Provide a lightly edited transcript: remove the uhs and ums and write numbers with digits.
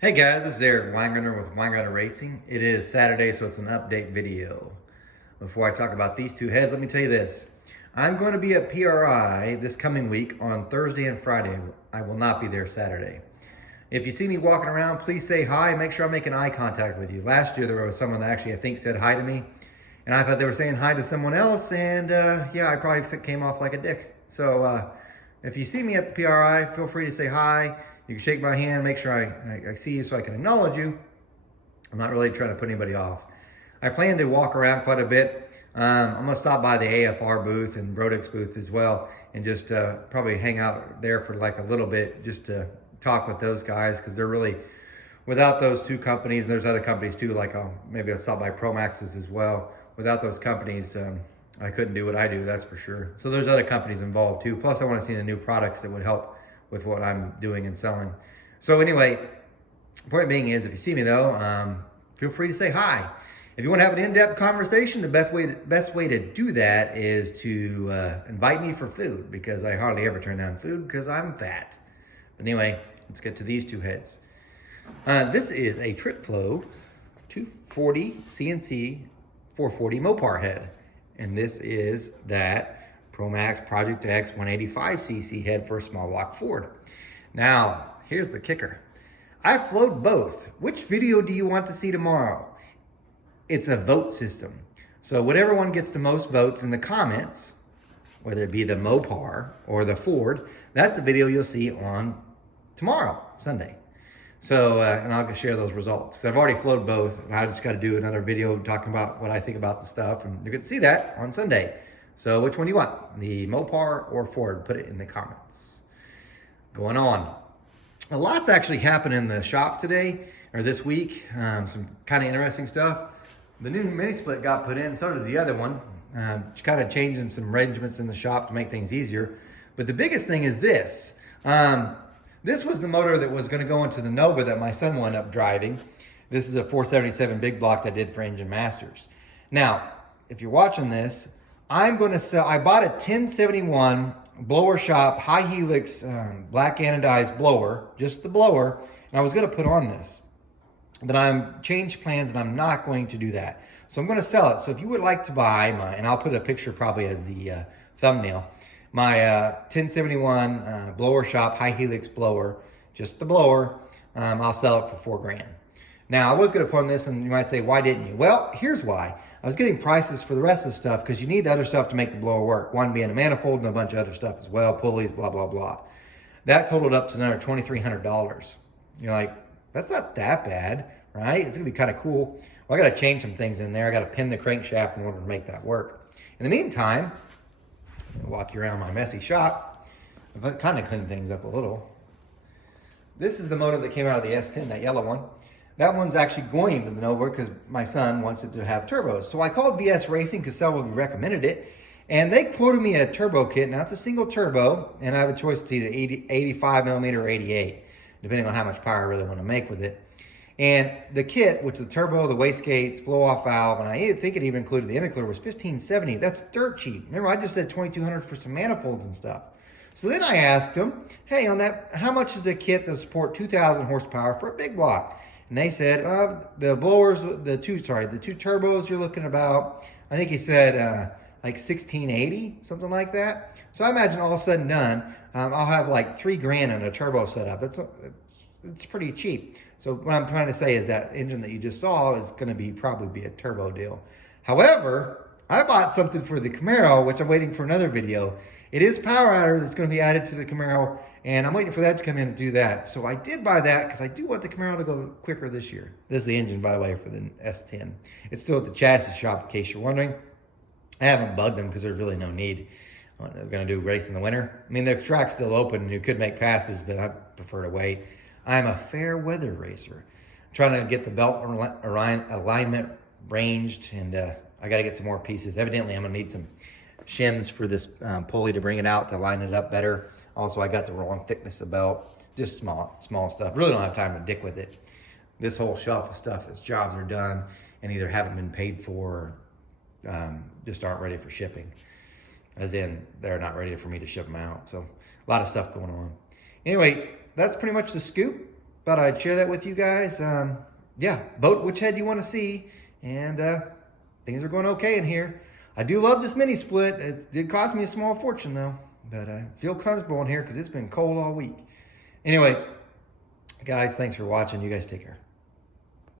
Hey guys, this is Eric Weingartner with Weingartner Racing. It is Saturday, so it's an update video. Before I talk about these two heads, let me tell you this. I'm going to be at PRI this coming week on Thursday and Friday. I will not be there Saturday. If you see me walking around, please say hi. Make sure I'm making eye contact with you. Last year, there was someone that actually, I think, said hi to me. And I thought they were saying hi to someone else. And yeah, I probably came off like a dick. So if you see me at the PRI, feel free to say hi. You can shake my hand, make sure I see you so I can acknowledge you. I'm not really trying to put anybody off. I plan to walk around quite a bit. I'm gonna stop by the AFR booth and Brodix booth as well and just probably hang out there for like a little bit just to talk with those guys because they're really, without those two companies, and there's other companies too, like maybe I'll stop by Promax's as well. Without those companies, I couldn't do what I do, that's for sure. So there's other companies involved too. Plus I wanna see the new products that would help with what I'm doing and selling. So anyway, point being is, if you see me though, feel free to say hi. If you want to have an in-depth conversation, the best way to do that is to invite me for food, because I hardly ever turn down food because I'm fat. But anyway, let's get to these two heads. This is a Trip Flow 240 CNC 440 Mopar head. And this is that Promax Project X 185cc head for a small block Ford. Now, here's the kicker. I flowed both. Which video do you want to see tomorrow? It's a vote system. So whatever one gets the most votes in the comments, whether it be the Mopar or the Ford, that's the video you'll see on tomorrow, Sunday. So, and I'll share those results. So I've already flowed both. I just got to do another video talking about what I think about the stuff, and you're going to see that on Sunday. So which one do you want? The Mopar or Ford? Put it in the comments. Going on. A lot's actually happened in the shop today, or this week. Some kind of interesting stuff. The new mini split got put in, so did the other one. Kind of changing some arrangements in the shop to make things easier. But the biggest thing is this. This was the motor that was going to go into the Nova that my son wound up driving. This is a 477 big block that I did for Engine Masters. Now, if you're watching this, I'm going to sell, I bought a 1071 blower shop high helix black anodized blower, just the blower, and I was going to put on this. But I'm changed plans and I'm not going to do that. So I'm going to sell it. So if you would like to buy my, and I'll put a picture probably as the thumbnail, my 1071 blower shop high helix blower, just the blower, I'll sell it for $4,000. Now I was going to put on this, and you might say, why didn't you? Well, here's why. I was getting prices for the rest of the stuff because you need the other stuff to make the blower work. One being a manifold and a bunch of other stuff as well, pulleys, blah, blah, blah. That totaled up to another $2,300. You're like, that's not that bad, right? It's gonna be kind of cool. Well, I gotta change some things in there. I gotta pin the crankshaft in order to make that work. In the meantime, I'll walk you around my messy shop. I've kind of cleaned things up a little. This is the motor that came out of the S10, that yellow one. That one's actually going to the Nova because my son wants it to have turbos. So I called VS Racing because several of you recommended it. And they quoted me a turbo kit. Now it's a single turbo, and I have a choice to either 85 millimeter or 88, depending on how much power I really want to make with it. And the kit, which is the turbo, the wastegates, blow-off valve, and I think it even included the intercooler, was $1,570. That's dirt cheap. Remember, I just said $2,200 for some manifolds and stuff. So then I asked them, hey, on that, how much is a kit to support 2,000 horsepower for a big block? And they said, the blowers, the two turbos, you're looking about, I think he said like 1680, something like that. So I imagine all said and done, I'll have like $3,000 in a turbo setup. It's pretty cheap. So what I'm trying to say is that engine that you just saw is going to probably be a turbo deal. However, I bought something for the Camaro, which I'm waiting for another video. It is power adder that's going to be added to the Camaro, and I'm waiting for that to come in and do that. So I did buy that because I do want the Camaro to go quicker this year. This is the engine, by the way, for the S10. It's still at the chassis shop, in case you're wondering. I haven't bugged them because there's really no need. They're going to do race in the winter. I mean, the track's still open and you could make passes, but I prefer to wait. I'm a fair weather racer. I'm trying to get the belt alignment ranged, and I got to get some more pieces. Evidently, I'm going to need some shims for this pulley to bring it out to line it up better. Also, I got the wrong thickness of belt. Just small stuff. Really don't have time to dick with it. This whole shelf of stuff, this jobs are done and either haven't been paid for or just aren't ready for shipping. As in, they're not ready for me to ship them out. So a lot of stuff going on. Anyway, that's pretty much the scoop. thought I'd share that with you guys. Yeah, vote which head you want to see. And things are going okay in here. I do love this mini split. It did cost me a small fortune though, but I feel comfortable in here because it's been cold all week. Anyway, guys, thanks for watching. You guys take care.